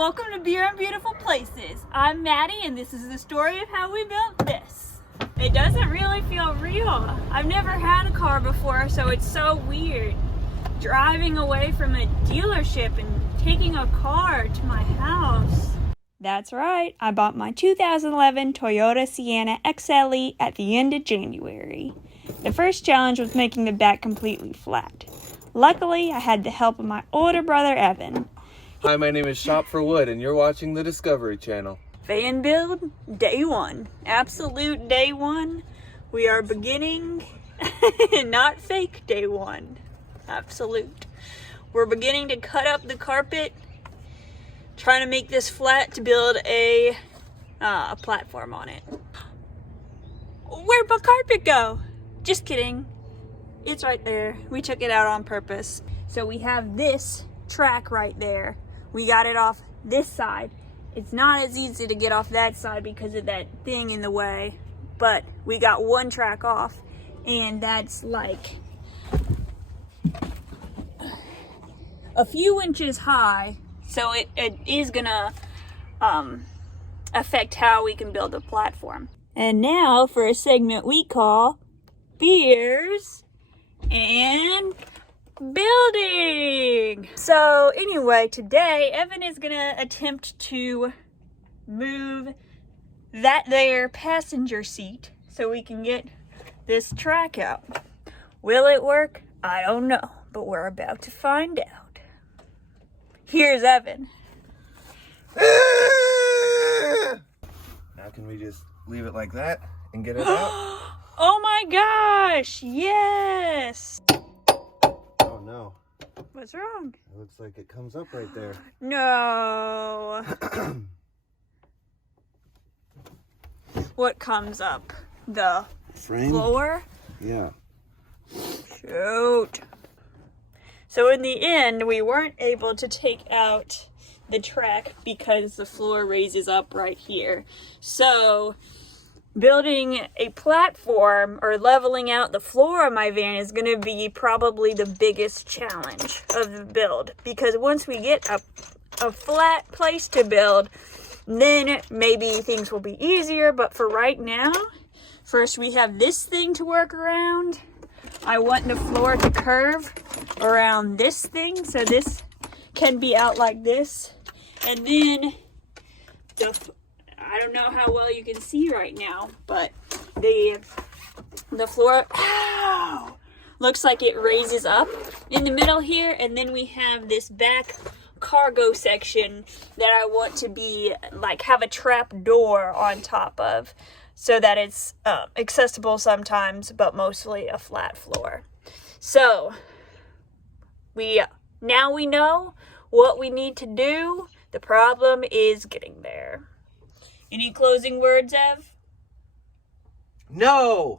Welcome to Beer and Beautiful Places. I'm Maddie and this is the story of how we built this. It doesn't really feel real. I've never had a car before, so it's so weird. Driving away from a dealership and taking a car to my house. That's right, I bought my 2011 Toyota Sienna XLE at the end of January. The first challenge was making the back completely flat. Luckily, I had the help of my older brother Evan. Hi, my name is Shop for Wood, and you're watching the Discovery Channel. Fan build, day one. Absolute day one. We are beginning, not fake day one. Absolute. We're beginning to cut up the carpet, trying to make this flat to build a platform on it. Where'd my carpet go? Just kidding. It's right there. We took it out on purpose. So we have this track right there. We got it off this side. It's not as easy to get off that side because of that thing in the way, but we got one track off, and that's like a few inches high, so it is gonna affect how we can build a platform. And now for a segment we call Beers and Building. So anyway, today Evan is gonna attempt to move that there passenger seat so we can get this track out. Will it work? I don't know, but we're about to find out. Here's Evan. Now can we just leave it like that and get it out? Oh my gosh, yes! Oh no. What's wrong? It looks like it comes up right there. No. What comes up? The frame? Floor? Yeah. Shoot. So in the end, we weren't able to take out the track because the floor raises up right here. So building a platform or leveling out the floor of my van is going to be probably the biggest challenge of the build, because once we get a flat place to build, then maybe things will be easier. But for right now, first we have this thing to work around. I want the floor to curve around this thing, so this can be out like this. And then I don't know how well you can see right now, but the floor, ow, looks like it raises up in the middle here, and then we have this back cargo section that I want to be like have a trap door on top of, so that it's accessible sometimes, but mostly a flat floor. So now we know what we need to do. The problem is getting there. Any closing words, Ev? No!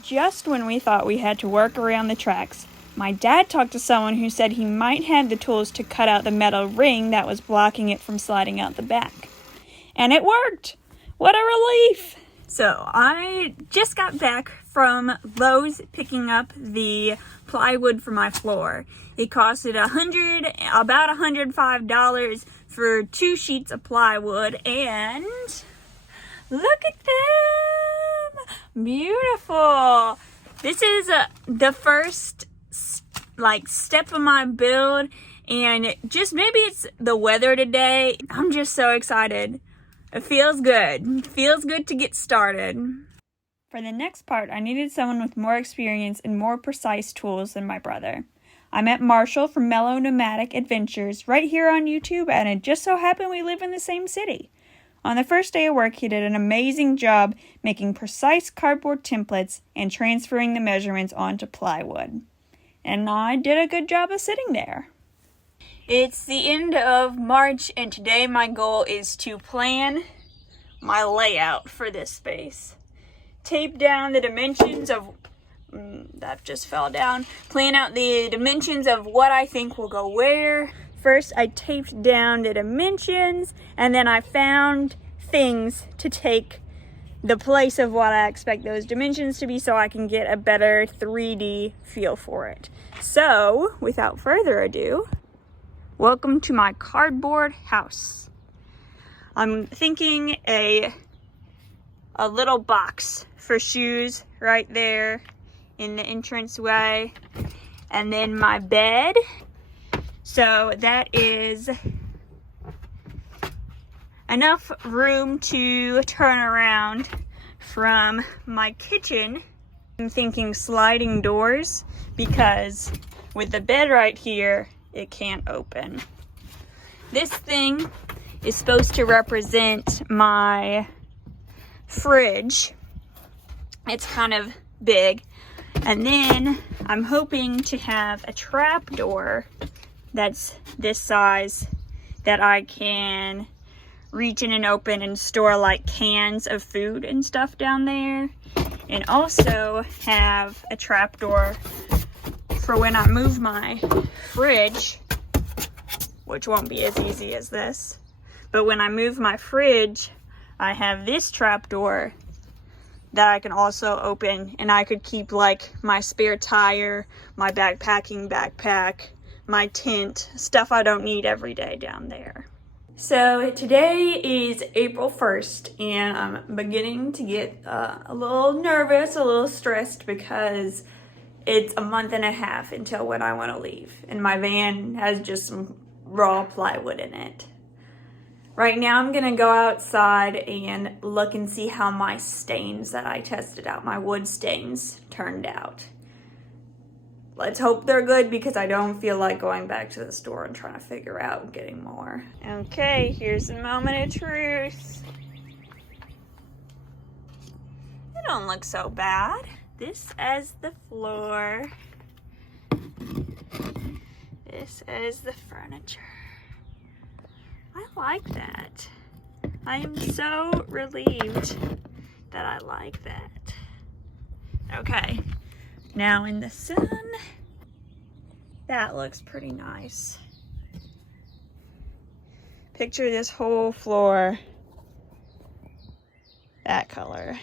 Just when we thought we had to work around the tracks, my dad talked to someone who said he might have the tools to cut out the metal ring that was blocking it from sliding out the back. And it worked! What a relief! So I just got back from Lowe's picking up the plywood for my floor. It costed about $105 for 2 sheets of plywood, and look at them! Beautiful! This is the first step of my build, and just maybe it's the weather today. I'm just so excited. It feels good. It feels good to get started. For the next part, I needed someone with more experience and more precise tools than my brother. I met Marshall from Mellow Nomadic Adventures right here on YouTube, and it just so happened we live in the same city. On the first day of work, he did an amazing job making precise cardboard templates and transferring the measurements onto plywood. And I did a good job of sitting there. It's the end of March, and today my goal is to plan my layout for this space. Tape down the dimensions of that just fell down. Plan out the dimensions of what I think will go where. First, I taped down the dimensions, and then I found things to take the place of what I expect those dimensions to be so I can get a better 3D feel for it. So, without further ado, Welcome to my cardboard house. I'm thinking a little box for shoes right there in the entranceway, and then my bed. So that is enough room to turn around from my kitchen. I'm thinking sliding doors because with the bed right here, it can't open. This thing is supposed to represent my fridge. It's kind of big. And then I'm hoping to have a trap door that's this size that I can reach in and open and store like cans of food and stuff down there. And also have a trap door for when I move my fridge, which won't be as easy as this. But when I move my fridge, I have this trap door that I can also open, and I could keep like my spare tire, my backpacking backpack, my tent, stuff I don't need every day down there. So today is April 1st, and I'm beginning to get a little nervous, a little stressed, because it's a month and a half until when I want to leave, and my van has just some raw plywood in it. Right now I'm gonna go outside and look and see how my stains that I tested out, my wood stains, turned out. Let's hope they're good, because I don't feel like going back to the store and trying to figure out getting more. Okay, here's the moment of truth. They don't look so bad. This as the floor. This as the furniture. I like that. I am so relieved that I like that. Okay, now in the sun, that looks pretty nice. Picture this whole floor that color.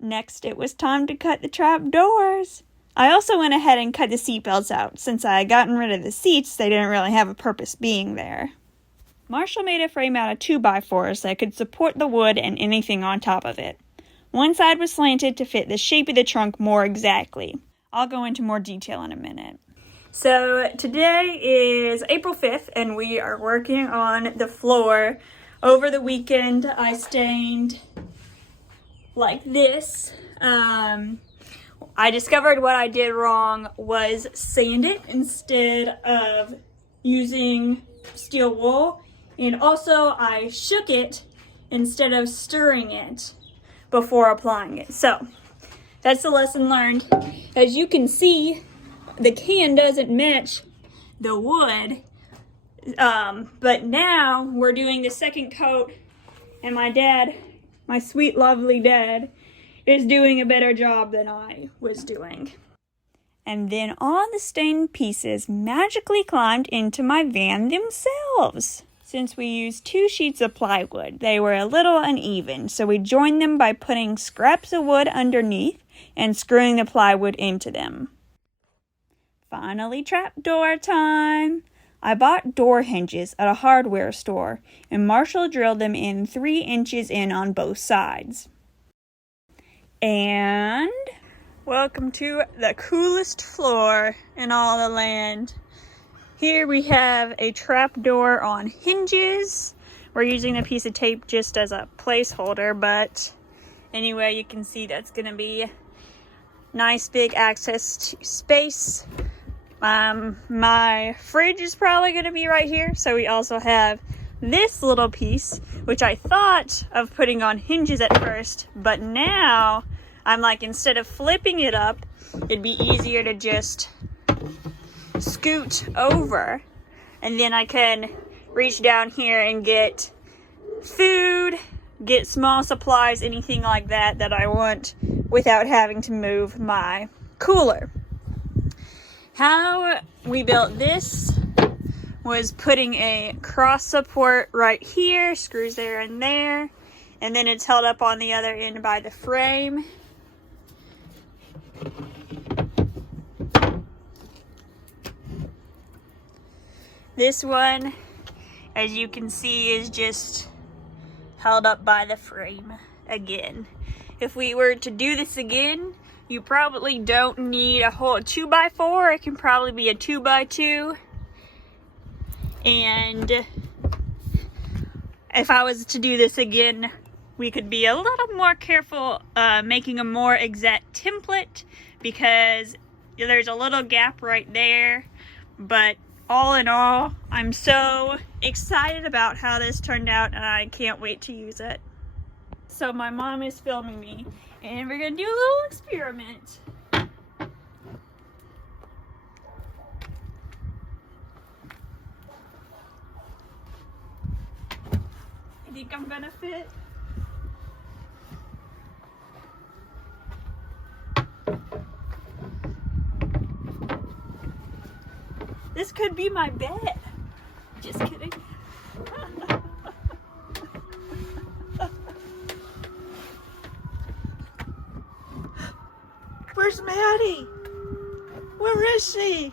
Next, it was time to cut the trap doors. I also went ahead and cut the seat belts out. Since I had gotten rid of the seats, they didn't really have a purpose being there. Marshall made a frame out of 2x4s that could support the wood and anything on top of it. One side was slanted to fit the shape of the trunk more exactly. I'll go into more detail in a minute. So today is April 5th, and we are working on the floor. Over the weekend, I stained like this. I discovered what I did wrong was sand it instead of using steel wool. And also I shook it instead of stirring it before applying it. So that's the lesson learned. As you can see, the can doesn't match the wood. But now we're doing the second coat, and my dad, my sweet lovely dad, is doing a better job than I was doing. And then all the stained pieces magically climbed into my van themselves. Since we used 2 sheets of plywood, they were a little uneven, so we joined them by putting scraps of wood underneath and screwing the plywood into them. Finally, trapdoor time! I bought door hinges at a hardware store, and Marshall drilled them in 3 inches in on both sides. And welcome to the coolest floor in all the land. Here we have a trapdoor on hinges. We're using a piece of tape just as a placeholder, but anyway, you can see that's gonna be nice big access to space. My fridge is probably gonna be right here, so we also have this little piece, which I thought of putting on hinges at first, but now I'm like, instead of flipping it up, it'd be easier to just scoot over, and then I can reach down here and get food, get small supplies, anything like that that I want without having to move my cooler. How we built this was putting a cross support right here, screws there and there, and then it's held up on the other end by the frame. This one, as you can see, is just held up by the frame again. If we were to do this again, you probably don't need a whole 2x4. It can probably be a 2x2. And if I was to do this again, we could be a little more careful making a more exact template, because there's a little gap right there. But all in all, I'm so excited about how this turned out, and I can't wait to use it. So my mom is filming me, and we're gonna do a little experiment. You think I'm gonna fit? This could be my bed. Just kidding. Where's Maddie? Where is she?